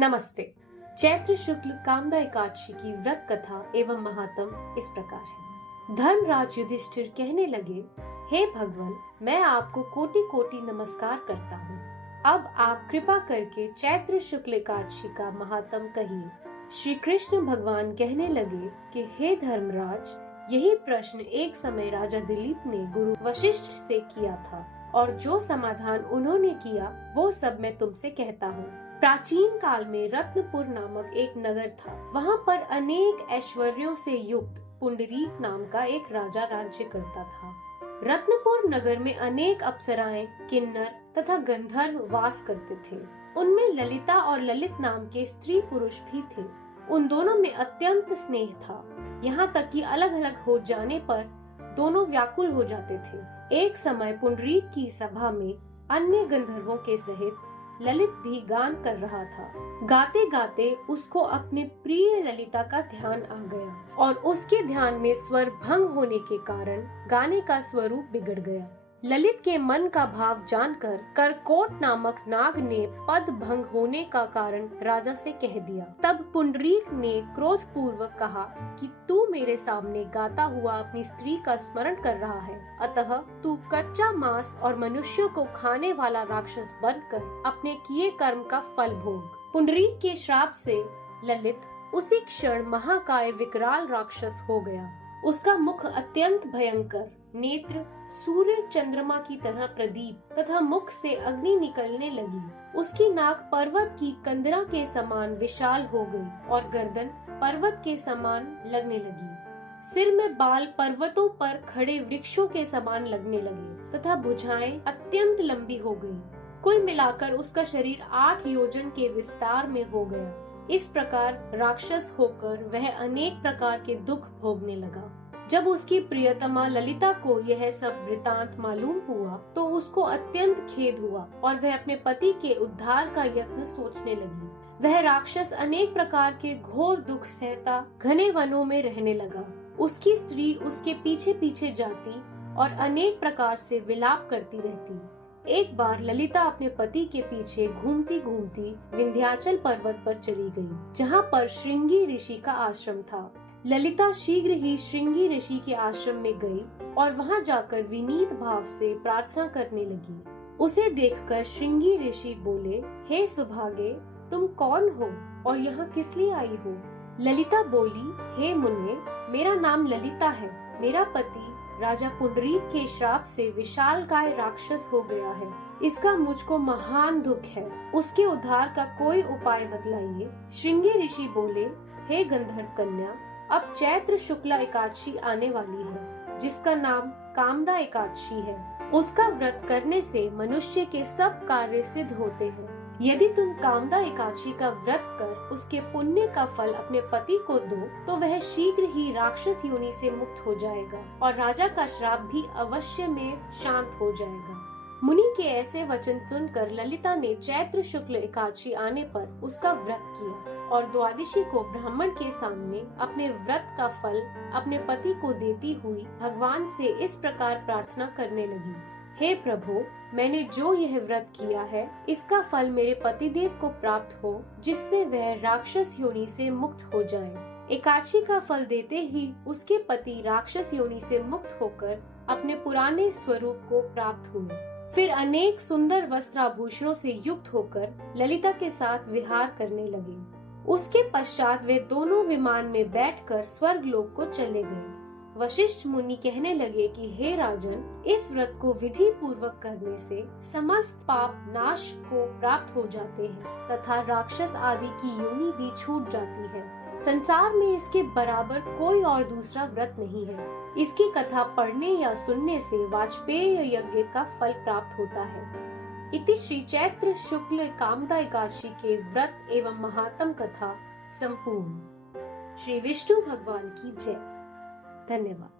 नमस्ते। चैत्र शुक्ल कामदा एकादशी की व्रत कथा एवं महात्म इस प्रकार है। धर्मराज युधिष्ठिर कहने लगे, हे भगवान, मैं आपको कोटि कोटि नमस्कार करता हूँ। अब आप कृपा करके चैत्र शुक्ल एकादशी का महात्म कहिए। श्री कृष्ण भगवान कहने लगे कि हे धर्मराज, यही प्रश्न एक समय राजा दिलीप ने गुरु वशिष्ठ से किया था और जो समाधान उन्होंने किया वो सब मैं तुमसे कहता हूँ। प्राचीन काल में रत्नपुर नामक एक नगर था। वहाँ पर अनेक ऐश्वर्यों से युक्त पुंडरीक नाम का एक राजा राज्य करता था। रत्नपुर नगर में अनेक अप्सराएं, किन्नर तथा गंधर्व वास करते थे। उनमें ललिता और ललित नाम के स्त्री पुरुष भी थे। उन दोनों में अत्यंत स्नेह था, यहाँ तक कि अलग अलग हो जाने पर दोनों व्याकुल हो जाते थे। एक समय पुंडरीक की सभा में अन्य गंधर्वों के सहित ललित भी गान कर रहा था। गाते गाते उसको अपने प्रिय ललिता का ध्यान आ गया और उसके ध्यान में स्वर भंग होने के कारण गाने का स्वरूप बिगड़ गया। ललित के मन का भाव जानकर करकोट नामक नाग ने पद भंग होने का कारण राजा से कह दिया। तब पुंडरीक ने क्रोध पूर्वक कहा कि तू मेरे सामने गाता हुआ अपनी स्त्री का स्मरण कर रहा है, अतः तू कच्चा मांस और मनुष्यों को खाने वाला राक्षस बनकर अपने किए कर्म का फल भोग। पुंडरीक के श्राप से ललित उसी क्षण महाकाय विकराल राक्षस हो गया। उसका मुख अत्यंत भयंकर, नेत्र सूर्य चंद्रमा की तरह प्रदीप तथा मुख से अग्नि निकलने लगी। उसकी नाक पर्वत की कंदरा के समान विशाल हो गई और गर्दन पर्वत के समान लगने लगी। सिर में बाल पर्वतों पर खड़े वृक्षों के समान लगने लगे तथा भुजाएं अत्यंत लंबी हो गई। कुल मिलाकर उसका शरीर 8 योजन के विस्तार में हो गया। इस प्रकार राक्षस होकर वह अनेक प्रकार के दुख भोगने लगा। जब उसकी प्रियतमा ललिता को यह सब वृतांत मालूम हुआ तो उसको अत्यंत खेद हुआ और वह अपने पति के उद्धार का यत्न सोचने लगी। वह राक्षस अनेक प्रकार के घोर दुख सहता घने वनों में रहने लगा। उसकी स्त्री उसके पीछे पीछे जाती और अनेक प्रकार से विलाप करती रहती। एक बार ललिता अपने पति के पीछे घूमती घूमती विंध्याचल पर्वत पर चली गई, जहाँ पर श्रृंगी ऋषि का आश्रम था। ललिता शीघ्र ही श्रृंगी ऋषि के आश्रम में गई और वहाँ जाकर विनीत भाव से प्रार्थना करने लगी। उसे देखकर श्रृंगी ऋषि बोले, हे सुभागे, तुम कौन हो और यहाँ किस लिए आई हो? ललिता बोली, हे मुने, मेरा नाम ललिता है। मेरा पति राजा पुंडरीक के श्राप से विशालकाय राक्षस हो गया है। इसका मुझको महान दुख है। उसके उद्धार का कोई उपाय बतलाइए। श्रृंगी ऋषि बोले, हे गंधर्व कन्या, अब चैत्र शुक्ला एकादशी आने वाली है, जिसका नाम कामदा एकादशी है। उसका व्रत करने से मनुष्य के सब कार्य सिद्ध होते हैं। यदि तुम कामदा एकादशी का व्रत कर उसके पुण्य का फल अपने पति को दो तो वह शीघ्र ही राक्षस योनि से मुक्त हो जाएगा और राजा का श्राप भी अवश्य में शांत हो जाएगा। मुनि के ऐसे वचन सुनकर ललिता ने चैत्र शुक्ल एकादशी आने पर उसका व्रत किया और द्वादशी को ब्राह्मण के सामने अपने व्रत का फल अपने पति को देती हुई भगवान से इस प्रकार प्रार्थना करने लगी, हे प्रभु, मैंने जो यह व्रत किया है इसका फल मेरे पतिदेव को प्राप्त हो, जिससे वह राक्षस योनि से मुक्त हो जाएं। एकादशी का फल देते ही उसके पति राक्षस योनि से मुक्त होकर अपने पुराने स्वरूप को प्राप्त हुए। फिर अनेक सुंदर वस्त्राभूषणों से युक्त होकर ललिता के साथ विहार करने लगे। उसके पश्चात वे दोनों विमान में बैठकर स्वर्ग लोक को चले गए। वशिष्ठ मुनि कहने लगे कि हे राजन, इस व्रत को विधि पूर्वक करने से समस्त पाप नाश को प्राप्त हो जाते हैं तथा राक्षस आदि की योनि भी छूट जाती है। संसार में इसके बराबर कोई और दूसरा व्रत नहीं है। इसकी कथा पढ़ने या सुनने से वाजपेय यज्ञ का फल प्राप्त होता है। इति श्री चैत्र शुक्ल कामदा एकादशी के व्रत एवं महात्म कथा संपूर्ण। श्री विष्णु भगवान की जय। धन्यवाद।